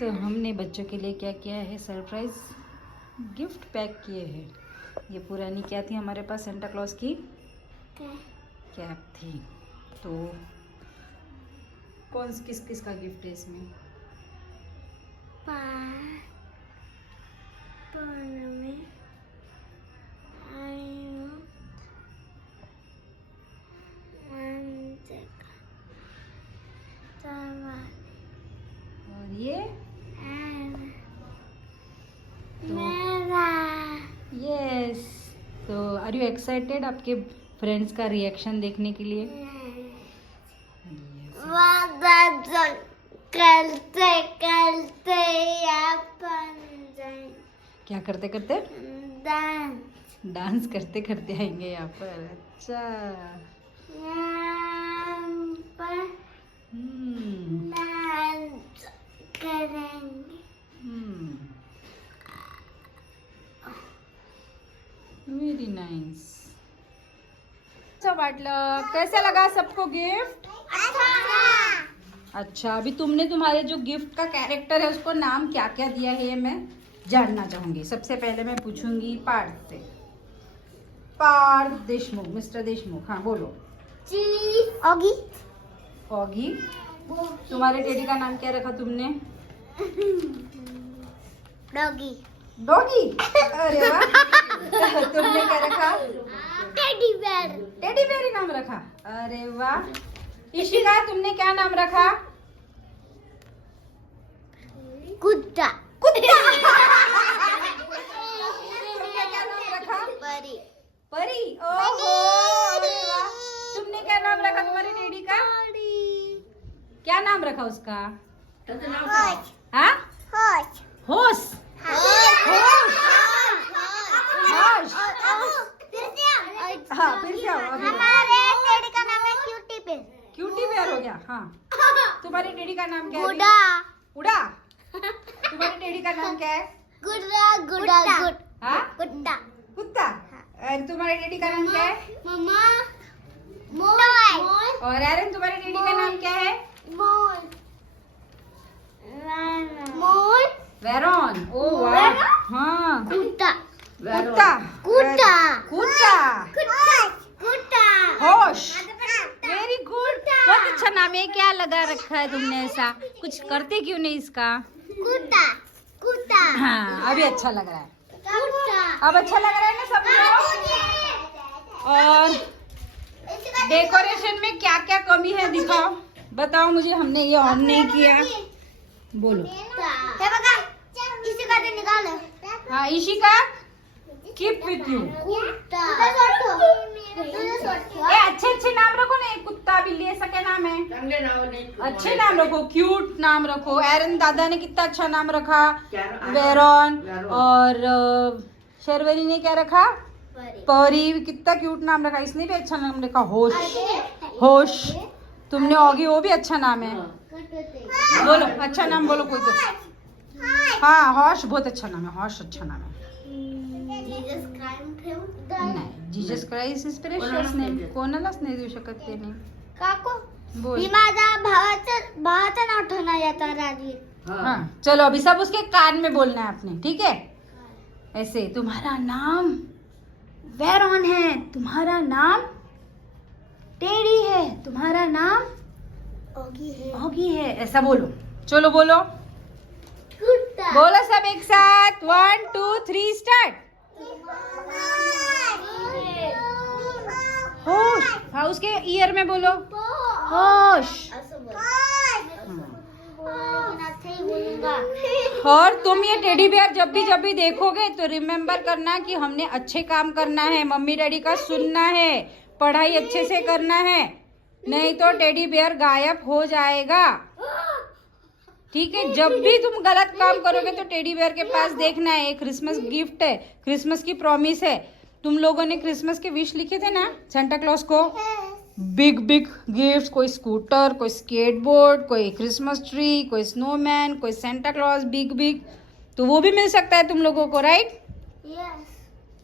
तो हमने बच्चों के लिए क्या किया है, सरप्राइज गिफ्ट पैक किए हैं। ये पुरानी क्या थी हमारे पास, सेंटा क्लॉज की कैप थी। तो कौन किस किस का गिफ्ट है इसमें? और ये यस। तो आर यू एक्साइटेड आपके फ्रेंड्स का रिएक्शन देखने के लिए? करते करते क्या करते करते? डांस डांस करते करते आएंगे यहाँ पर। अच्छा। हम्म डांस करेंगे। Very nice. अच्छा वाटलं, कैसा लगा सबको गिफ्ट? अच्छा, अभी तुमने तुम्हारे जो गिफ्ट का कैरेक्टर है उसको नाम क्या क्या दिया है ये मैं जानना चाहूंगी। सबसे पहले मैं पूछूंगी पार्थ से। पार्थ देशमुख, मिस्टर देशमुख, हाँ बोलो। Oggy Oggy. तुम्हारे टेडी का नाम क्या रखा तुमने? Doggy doggy. अरे वाह। तुमने क्या रखा? टेडी बेयर टेडी बेयर ही नाम रखा। अरे वाह। इशिका, तुमने क्या नाम रखा? कुत्ता कुत्ता। तुमने क्या नाम रखा? परी परी। ओहो, अरे वाह। तुमने क्या नाम रखा तुम्हारे टेडी का? क्या नाम रखा उसका? हाँ? होश। होश। हाँ, फिर से आओ, अभी हमारे टेडी का नाम है क्यूटी बेयर। क्यूटी बेयर हो गया। हाँ, तुम्हारे टेडी का नाम क्या है? गुडा उड़ा। तुम्हारे टेडी का नाम क्या है? गुडा गुडा गुड हाँ? कुत्ता कुत्ता। और तुम्हारे टेडी का नाम क्या है? मम्मा मोर और एरन, तुम्हारे टेडी का नाम क्या है? मोर मोर वेरॉन। ओ वाह। हाँ, कुत्ता कुत्ता। कुत्ता कुत्ता। कुत्ता होश। Very good. बहुत अच्छा नाम है। क्या लगा रखा है तुमने ऐसा? कुछ करते क्यों नहीं इसका? कुत्ता कुत्ता हाँ, अभी अच्छा लग रहा है। कुत्ता अब अच्छा लग रहा है ना सबको? और डेकोरेशन में क्या क्या कमी है दिखाओ, बताओ मुझे। हमने ये ऑन नहीं किया। बोलो। हे बघा इसे काटे निकालो। हाँ, इशिका, कीप विथ यू। कुत्ता ये अच्छे अच्छे नाम रखो ना। ये कुत्ता, बिल्ली, ऐसा क्या नाम है? अच्छे नाम रखो, क्यूट नाम रखो। एरन दादा ने कितना अच्छा नाम रखा, वेरॉन। और शर्वरी ने क्या रखा? परी। कितना क्यूट नाम रखा। इसने भी अच्छा नाम रखा, होश। होश। तुमने ऑगी, वो भी अच्छा नाम है। बोलो अच्छा नाम बोलो कोई तो। हाँ, हॉश बहुत अच्छा नाम है। हॉश अच्छा नाम है। नाही, Jesus Christ is precious name. कोणालाच नाही देऊ शकत ते नेम. काकू बोल. मी माझ्या भावाचं नाव ठेवणार आता राजवीर. हाँ, चलो अभी सब उसके कान में बोलना है आपने, ठीक है? ऐसे, तुम्हारा नाम वेरॉन है, तुम्हारा नाम टेडी है, तुम्हारा नाम ऑगी है, ऐसा बोलो. चलो बोलो. कुत्ता बोलो सब एक साथ. 1 2 3 स्टार्ट. होश. हाँ, उसके ईयर में बोलो. होश. और तुम ये टेडी बियर जब भी देखोगे तो रिमेम्बर करना कि हमने अच्छे काम करना है, मम्मी डैडी का सुनना है, पढ़ाई अच्छे से करना है, नहीं तो टेडी बियर गायब हो जाएगा. ठीक है? जब भी तुम गलत काम करोगे तो टेडी बियर के पास देखना है. क्रिसमस गिफ्ट है, क्रिसमस की प्रॉमिस है. तुम लोगों ने क्रिसमस के विश लिखे थे ना सेंटा क्लॉज को. बिग बिग गिफ्ट, कोई स्कूटर, कोई स्केटबोर्ड, कोई क्रिसमस ट्री, कोई स्नोमैन, कोई सेंटा क्लॉज बिग बिग, तो वो भी मिल सकता है तुम लोगों को, राइट?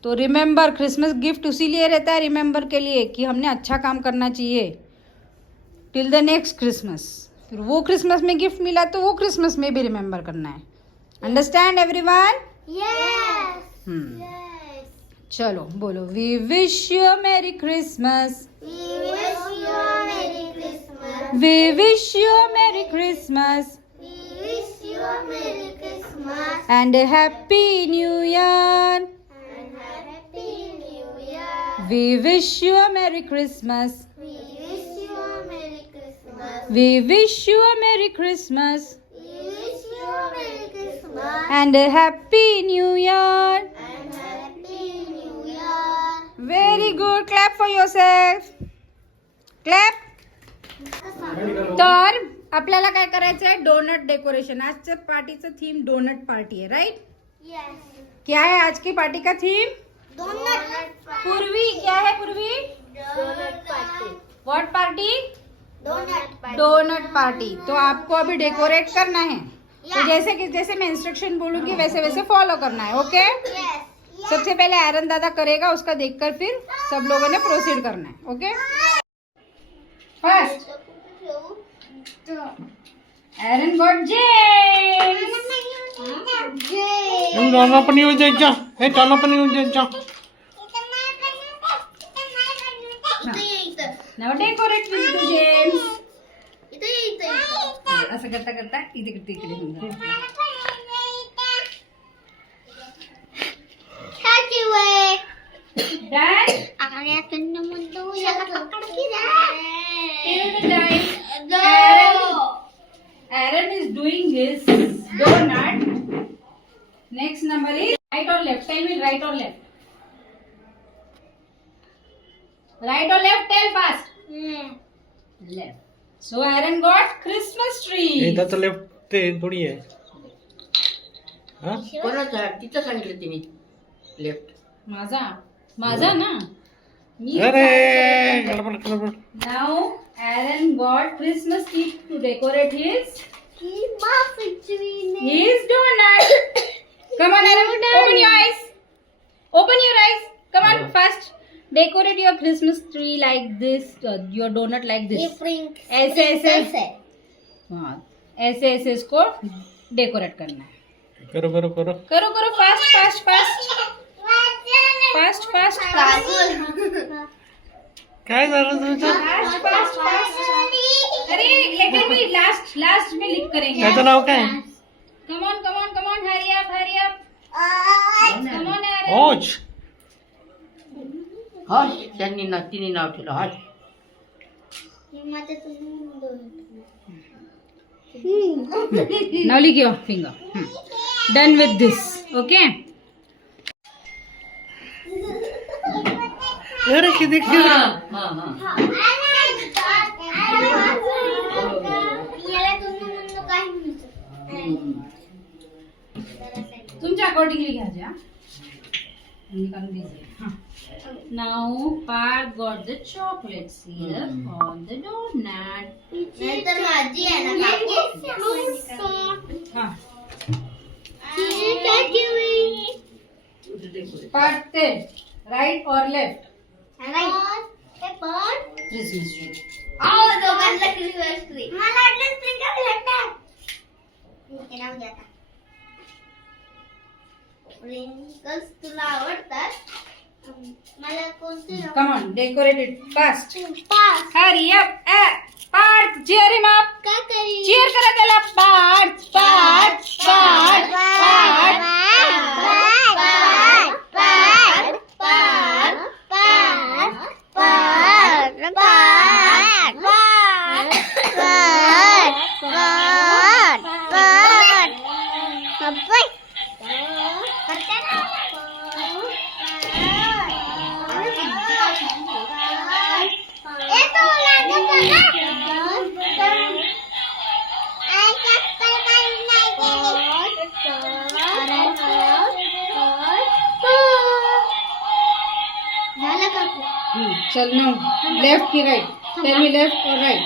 तो रिमेम्बर, क्रिसमस गिफ्ट उसी लिए रहता है, रिमेम्बर के लिए कि हमने अच्छा काम करना चाहिए टिल द नेक्स्ट क्रिसमस. फिर वो क्रिसमस में गिफ्ट मिला तो वो क्रिसमस में भी रिमेम्बर करना है. Understand everyone? Yes. चलो बोलो. We wish you a merry Christmas. We wish you a Merry Christmas. We wish you a merry Christmas We wish you a Merry Christmas and a happy new year. and Happy New Year. We wish you a merry Christmas. We wish you a Merry Christmas. We wish you a merry Christmas We wish you a Merry Christmas and a happy new year. and Happy New Year. Very good. Clap for yourself. Clap. तर आपल्याला काय करायचं आहे? Donut decoration. आजच्या पार्टीचं theme donut party है, right? Yes. क्या है आज की पार्टी का थीम? Donut पूर्वी क्या है? पूर्वी party. What party? Donut party. Donut party. तो आपको अभी डेकोरेट करना है. तो Yeah. जैसे मैं इंस्ट्रक्शन बोलूंगी वैसे वैसे फॉलो करना है. ओके? Yes. सबसे पहले आयरन दादा करेगा, उसका देखकर फिर सब लोगों ने प्रोसीड करना है. Okay? First iron got gems. नाना पण येऊ द्यायच्या. हे नाना पण येऊ द्यायच्या. Now decorate with two gems. असं करता करता इकडे होऊन जातं. Done? Till the time Aaron is doing his donut. Next number is right or left? Tell me right or left? Right or left? Tell fast. Left. So Aaron got Christmas tree. त्याचं left ते थोडी आहे. हा? कोणाचा तिथं सांगितलं तिने left. माझा ना. मी अरे गडबड गडबड. Now Aaron got Christmas tree to decorate his donut. Come on, Aaron. Open your eyes. Open your eyes. Come on, first. Decorate your Christmas tree like this. Your donut like this. ऐसे हाँ, ऐसे इसको decorate करना है. करो करो करो. करो फास्ट. काय झालं तुमचं? फास्ट. अरे लेकिन भी लास्ट में लिख करेंगे. त्याचं नाव काय? Come on, hurry up. Come on, Aaron. Ouch. हॉश त्यांनी तिने नाव ठेवलं हॉश. Now lick your finger. Done with this. Okay. अरे किती हा. तुमच्या अकॉर्डिंगली घ्या ज्या. Now Parth got the chocolates here on the donut. Parth, tell, right or left? Christmas tree. Sprinkles तुला आवडतात? मला कोणते Come on, decorate it fast. पाच Hurry up. Parth, cheer him up. का करी Cheer करा त्याला. Parth. चल now, left की right? Tell me left or right?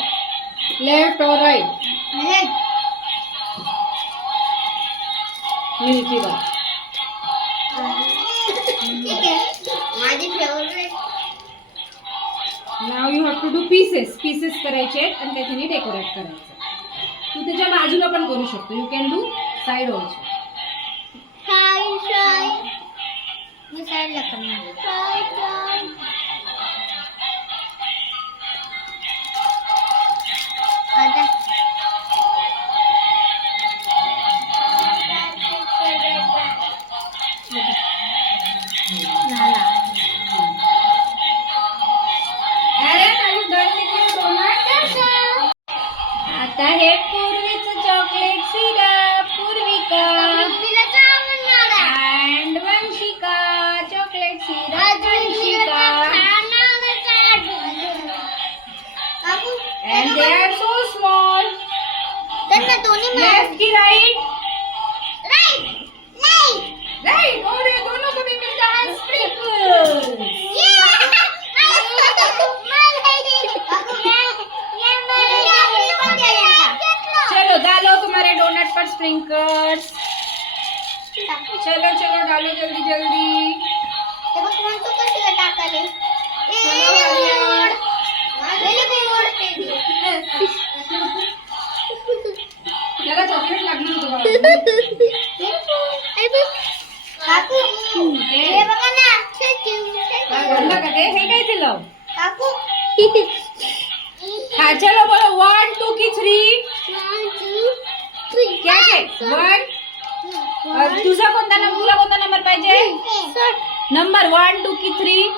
Left or right? Milky bar. ठीक आहे माझी favourite Now you have to do pieces करायचे आहेत आणि त्याच्याने डेकोरेट करायचं. तू त्याच्या बाजूला पण करू शकतो. You can do side also. मी साईडला करणार. आता आता हे पूर्वीचं chocolate syrup. Purvika and Vanshika. Chocolate syrup Vanshika. And they are so small. त्यांना दोन्ही Left की right? Right Right. और ये दोनों को भी मिलता है sprinkles. चलो डालो तुम्हारे डोनट पर स्प्रिंकल्स. चलो चलो डालो जल्दी जल्दी. त्याला चॉकलेट लागणार होतं बाळा. बोलला का ते? हे काय दिलं? हा चलो बोलो 1 2 की 3. क्या है 1. तुझा कोणता नंबर? तुला कोणता नंबर पाहिजे? नंबर 1 2 की 3.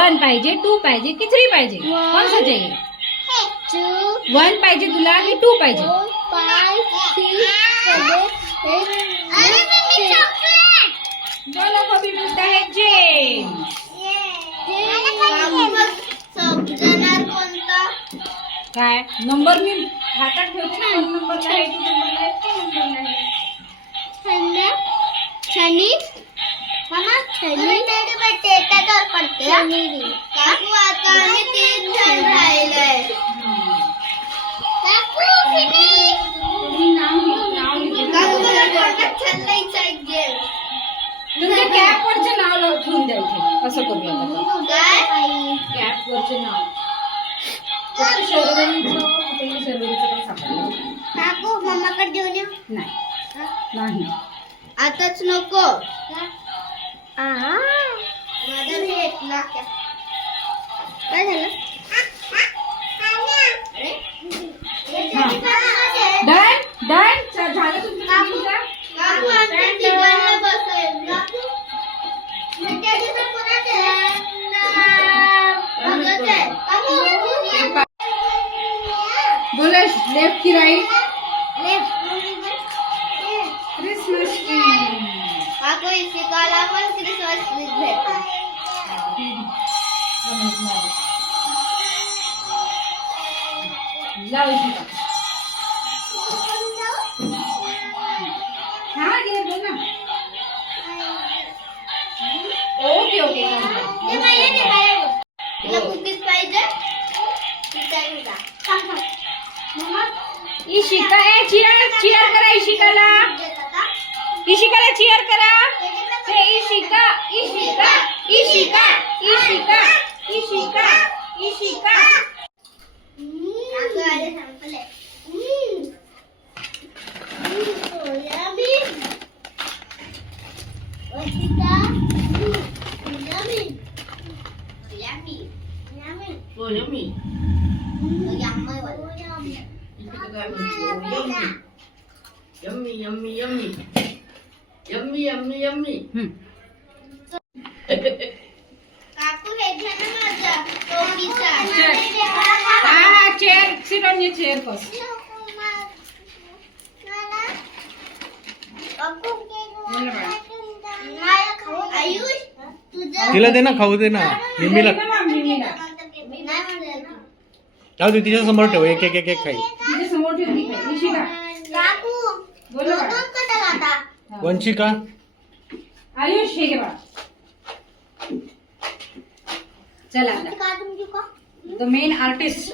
1 पाहिजे, 2 पाहिजे की 3 पाहिजे? कौन सा चाहिए? 1 पाहिजे तुला की 2 पाहिजे? दोनों को भी मिलता है जेम्स. काय नंबर मी हातात ठेवते ना. नंबर आहे की नंबर आहे की नंबर नाही. शनी मामा शनी त्याच्यावर पडते. काकू आता आम्ही 3 जण राहिलंय. काकू तुम्ही नाव लिहिते. तुमच्या कॅप वरचे नाव ठेवून द्यायचे. असं करूया आता. कॅप वरचे नाव. शर्वरीचं कुठेही शर्वरीचं काही सापडलं काकू मम्माकडे देऊन येऊ. नाही. आताच नको. माझा भेटला. काय झालं? डन डन झालं तुमचं कामं? काकू आमच्या तिघांना बसवेल. काकू त्याच्यात कोणाचं आहे? भगत आहे. काकू बोला लेफ्ट की राइट. लेफ्ट. Christmas tree. काकू शिकायला पण क्रिसमस ट्री भेटतो. लाव इथे. हाँ ये बोल ना. Okay okay. ते पाहिजे. तुला कुकीज पाहिजे? विचारू का? थांब. मम्मा इशिका आहे. चिअर करा इशिकाला. इशिकाला चिअर करा. हे इशिका इशिका इशिका इशिका इशिका इशिका. काकू आले संपले. सोयाबीन. वसिका. सोयाबीन. So yummy. इकडे काय म्हणतो? Yummy. Yummy, yummy, yummy. Yummy, yummy, yummy. काकू हे घ्या ना माझा टोपीचा. हाँ chair. Sit on your chair first. Ayush तुझं तिला दे ना, खाऊ दे ना. निम्मीला मिमीला जाऊ दे, तिच्या समोर ठेव. एक एक एक एक खाई. तिच्या समोर ठेवली काय इशिका. काकू बोलो बाळा. दोन कसं खाता? वंशिका आयुष हे घे बाळा. चला आता काढून घेऊ का? The main artist.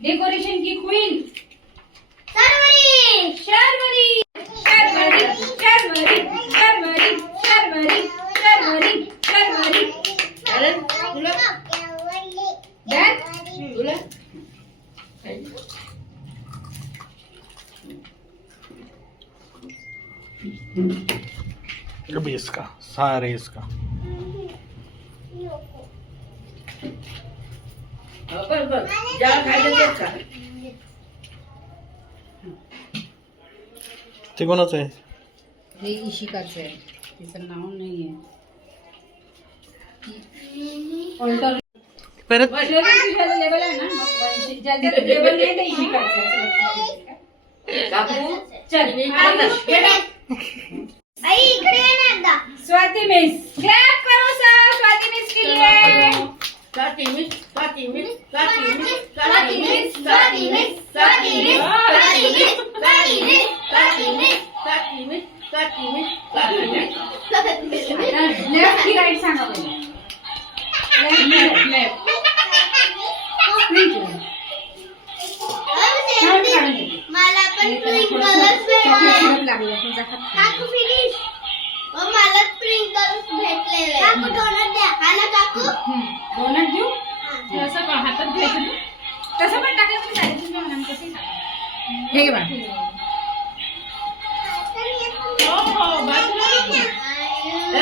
डेकोरेशन की क्वीन. सर्वरी शर्वरी शर्वरी शर्वरी शर्वरी शर्वरी शर्वरी शर्वरी. अरे तुला डन. तुला अभी इसका सारे इसका बस ज्यादा खायचं तेच खा. ते कोणाचं आहे हे इशिकाचं आहे, तिचं नाव नाही आहे. ऑल्टर परत लेवल आहे ना, ज्याच्या लेवल नाही ते इशिकाचं आहे. काकू चल आई इकडे ये ना एकदा. स्वाती मिस क्लॅप करो सा स्वाती मिस के लिए. Swati miss, Swati miss, Swati miss, Swati miss, Swati miss, Swati miss, Swati miss, Swati miss, Swati miss, Swati miss, Swati miss, Swati miss. Left की राइट सांगा पहिले. लेफ्ट लेफ्ट मला पण स्प्रिंकलर्स भेटले. लागले तुमचा हात. काकू फिनिश. मला स्प्रिंकलर्स भेटलेले. काकू डोनट द्या. हा ना काकू. डोनट देऊ असं का हातात घ्यायचं तू तसं पण टाकलं तरी चालेल. तुम्ही म्हणा कसं हे बघा.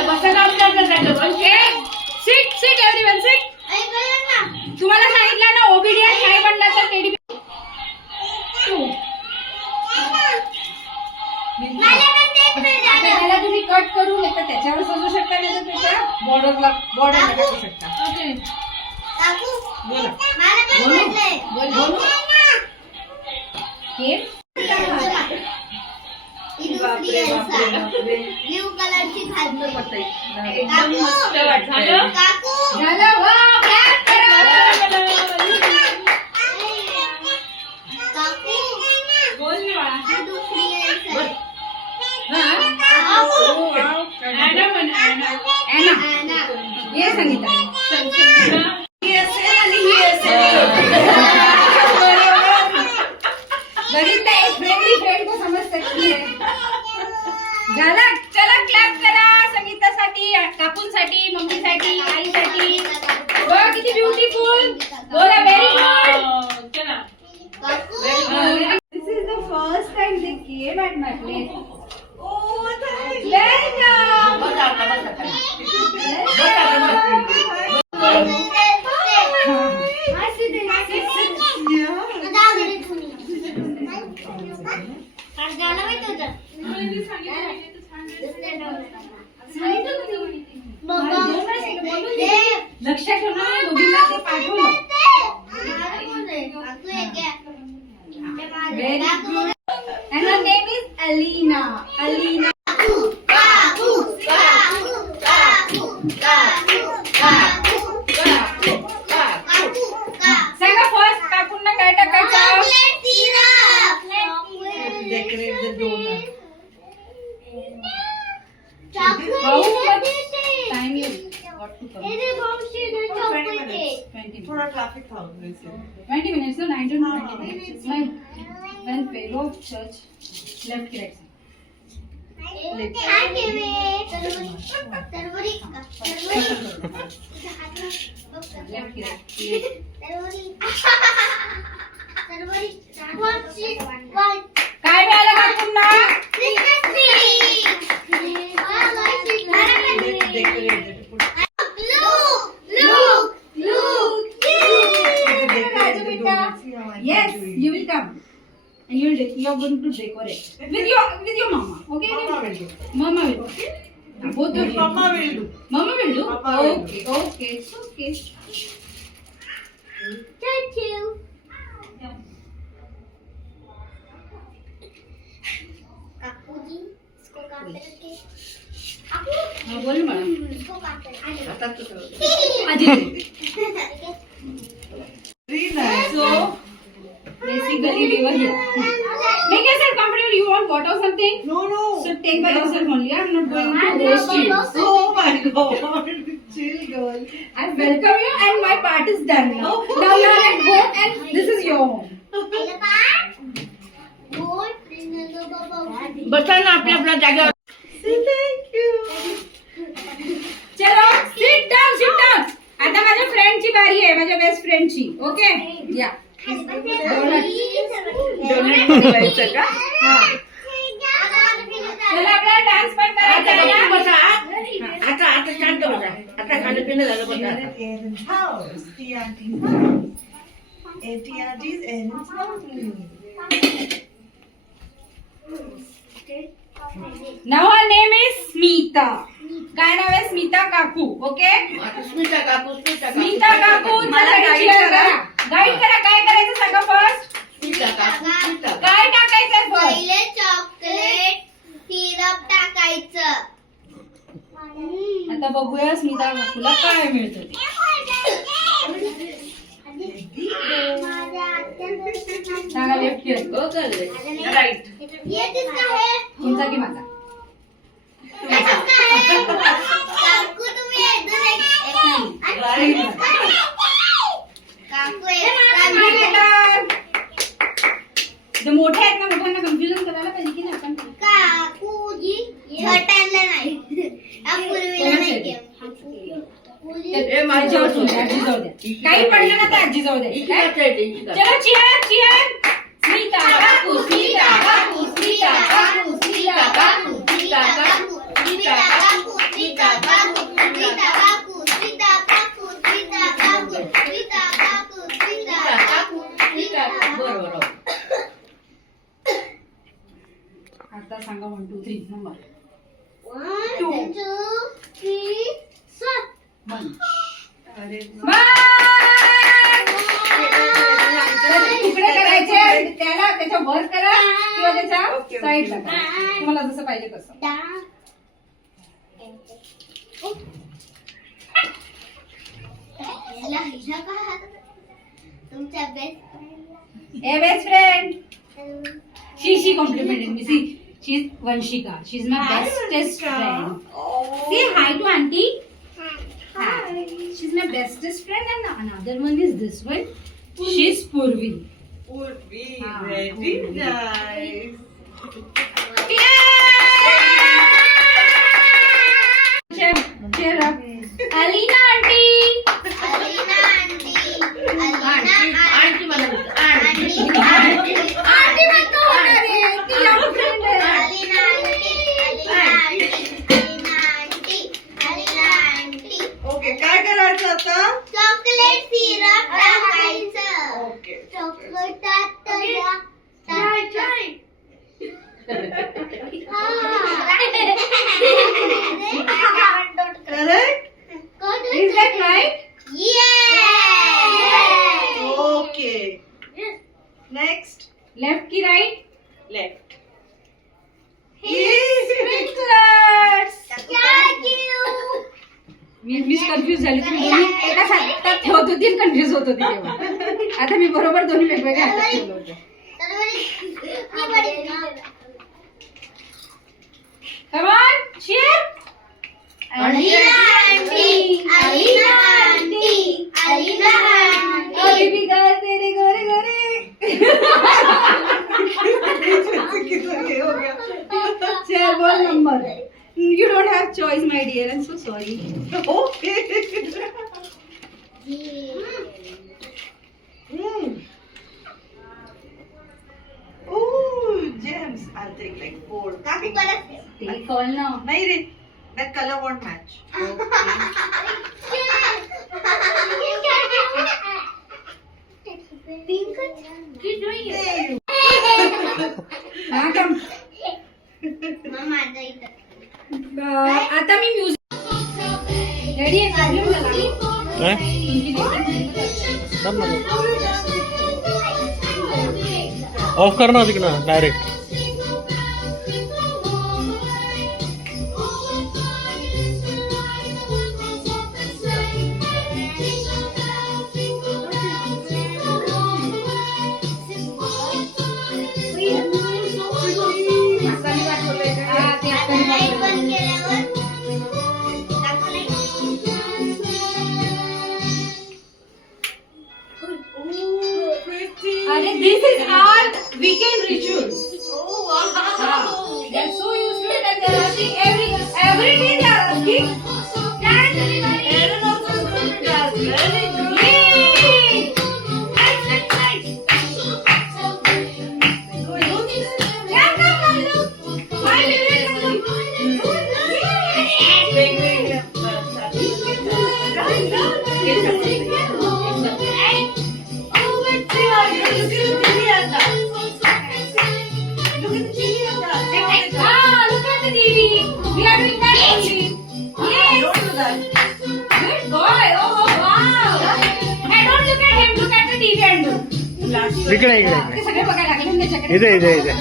बसा का आपलं जायचं. Okay sit sit everyone sit. तुम्हाला सांगितलं ना ओबीडियंट नाही बनला तर टेडी त्याला तुम्ही कट करू नाही तर त्याच्यावर सजू शकता, नाही तर त्याच्या बॉर्डरला टाकू शकता. काकू बोला मला पण भेटले. बोल हे ही दुसरी एल्सा. ब्लू कलरची घालतो. एकदम मस्त वाटलं. काकू झालं. वाव क्लॅप करा. काकू बोल ना बाळा. ही दुसरी एल्सा. ॲना ये संगीता. बघितलं एक फ्रेंडली फ्रेंड को समज सकती है. झालं. चला क्लॅप करा संगीतासाठी, काकूंसाठी, मम्मीसाठी, आईसाठी. बघ किती ब्युटिफुल. बोला व्हेरी गुड. काकू This is the first time they came at my place. Oh, welcome. बसा आता, बसा खाली. लक्षात ठेव ना दोघींना ते पाठवलं. Very good. And her name is Alina. Alina. सांगा फर्स्ट काकूंना काय टाकायचं. Time you what to come 20 minutes. No, 19 to 20 minutes. It's my when Pego church left right. Left right. काय मिळालं काकूंना. Yes, you will come and you are going to decorate with your mama. Okay? Mama will. Okay? Both of you. Mama will do. Okay. It's okay. Thank you. काकू जी इसको काटते रखे. हाँ, बोल मला. इसको काटते रखे. आता तुझं. So basically we were here. Make yourself comfortable. You want water or something? No. So take by yourself only. I'm not going to roast you. Oh my God. Chill, girl. I welcome you and my part is done now. Now you are at home and this is your home. बसा ना आपल्या आपल्या जागेवर. Thank you. चलो sit down. आता माझ्या फ्रेंडची बारी आहे, माझ्या बेस्ट फ्रेंडची. ओके या डोनेट करायचं का? चला आपल्याला डान्स आता बसा. आता शांत बसा. आता खाणं पिणं झालं बघा. Erin's house. The auntie's house. The auntie's Erin's house. Now her name is Smita. काय नाव आहे? स्मिता काकू. ओके, स्मिता काकू. स्मिता काकू गाईड करा. काय करायचं सांगा फर्स्ट. स्मिता काकू. काय टाकायचं फर्स्ट? पहिले चॉकलेट सिरप टाकायचं. आता बघूया स्मिता काकूला काय मिळतं ते. सांगा लेफ्ट की राईट. हो चाललंय. राईट. ये किसका है? तुमचा की माझा? किसका है? काकू तुम्ही एकदम एक काकू एक जे मोठे आहेत ना, मोठ्यांना कन्फ्युजन करायला पाहिजे की नाही आपण. काकूजी छोट्यांना नाही. पूर्वीला नाही केलं. ए, माझी आजी जाऊ द्या, आजी जाऊ द्या. काही पडलं ना तर आजी जाऊ द्या. काय? चलो चियर चियर. स्मिता काकू, स्मिता काकू, स्मिता काकू, स्मिता काकू, स्मिता काकू, स्मिता काकू, स्मिता काकू, स्मिता काकू, स्मिता काकू, स्मिता काकू, स्मिता काकू, स्मिता काकू, स्मिता काकू. बरोबर. आता सांगा 1 2 3 नंबर. 1 2 3 4. तुकडे करायचे, त्याला त्याच्या वर करा किंवा त्याच्या साईडला करा, तुम्हाला जसं पाहिजे तसं. तुमच्या best best friend. She complemented me. She is Vanshika. She is my bestest friend. Say hi to auntie. Hi. She's my bestest friend, and another one is this one. She's Purvi. Would be Ah, very Purvi. nice. Cheer up. Alina auntie. Alina aunty Alina aunty मला aunty Auntie म्हणतो होणार आहे. ती love friend आहे. Alina aunty Alina aunty Alina aunty. Okay, काय करायचं आता? Chocolate syrup टाकायचं. Okay. चॉकलेटात Correct? Is that right? Okay. Next. Left की right? Left. Sprinklers. मी कन्फ्युज झाली. तुम्ही दोन्ही एका हातात ठेवत होती आणि कन्फ्युज होत होती तेव्हा. आता मी बरोबर दोन्ही वेगवेगळ्या हातात ठेवलं होतं. Come on, cheer. Alina aunty Alina aunty Alina Oh, aunty. baby girl, तेरे गोरे गोरे. कितना ये हो गया? Cheer, bowl number. You don't have choice, my dear. I'm so sorry. Okay. Oh, gems. I'll take like 4. काकू परत ठेव. Take all now. नहीं रे. That color won't match. हा, come. माझं इथं. आता मी म्युझिक रेडी आहे. प्रॉब्लेम झाला काय? ऑफ कर ना तिकडं डायरेक्ट. लाईट बंद केल्यावर काकू लाईट. अरे this is our weekend rituals. They are so used to it and they are asking every day they are asking. Dance everybody. Aaron also is going to dance. Very good. Yay! Good. Yeah, come on, look. My favorite. इकडे इकडे ते सगळे बघायला लागले ना त्याच्याकडे. इथे इथे इथे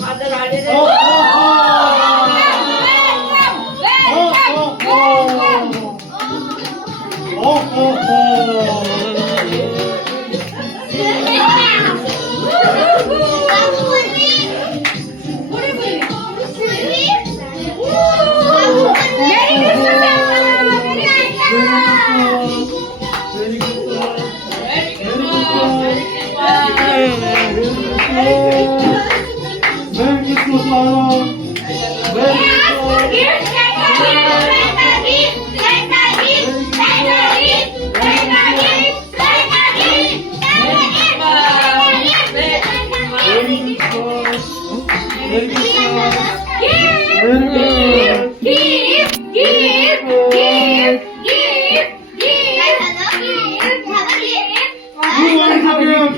माझं आलेलं हो, आहे. हो, हो, हो. Merry Christmas, Lana. Merry Christmas. Merry Christmas. Who wants a gift?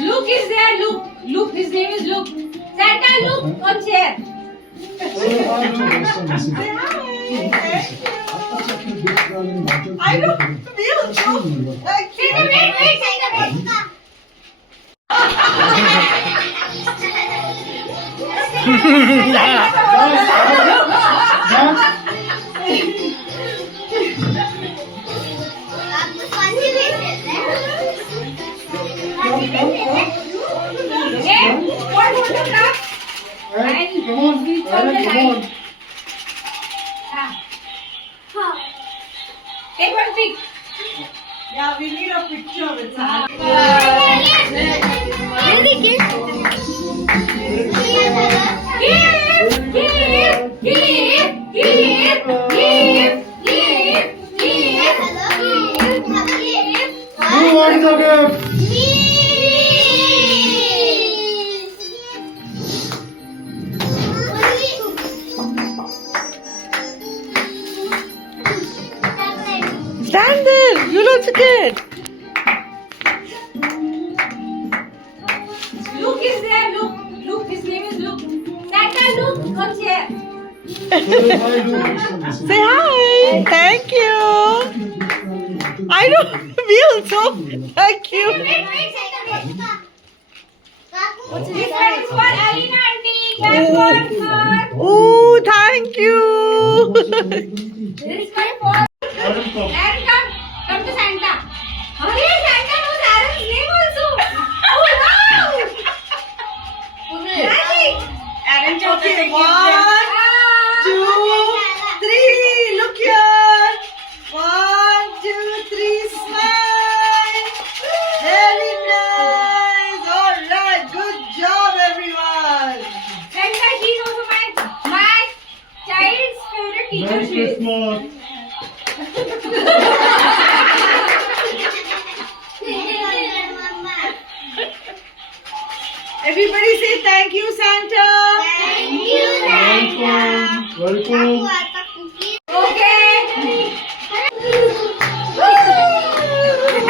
Luke is there. Luke. His name is Luke. Santa, Luke on chair. I don't feel so. Hey, come on, Aaron, come on. Take one pic. Yeah, we need a picture with Santa. Who wants a gift? Stand there. You'll also get. Luke is there. Luke. His name is Luke. Santa, Luke on chair. Say hi. Thank you. I don't feel so. Thank you. This one is for Alina auntie. Clap for her. Oh, thank you. This one for Aaron. Come to Santa. Hurry, Santa knows Aaron's name also. Oh wow! Magic. Okay, 1, 2, 3. Look here. 1, 2, 3. Smile. Very nice. All right. Good job, everyone. Santa, she's also my child's favorite teacher. Merry She is. Christmas. Everybody say thank you, Santa. Welcome. Okay.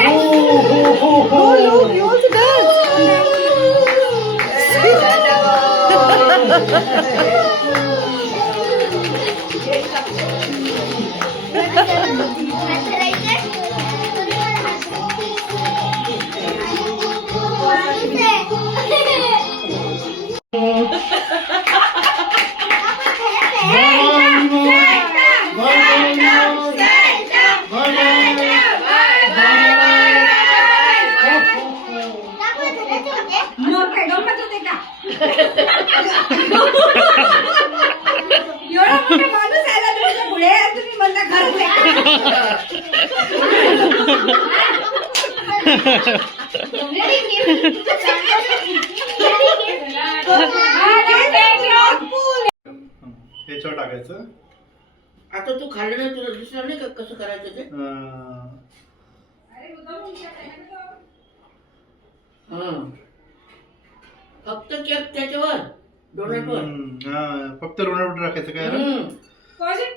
Oh, ho, ho, ho. Oh, look, you also dance. No, okay, don't touch it. एवढा मोठा माणूस आला तुमच्या पुढे तुम्ही मला घरात याच्यावर टाकायचं. आता तू खाल्लं नाही तुला दिसणार नाही का कसं करायचं ते. हा फक्त केक त्याच्यावर डोनटवर. फक्त रोनाट टाकायचं काय. पॉझिट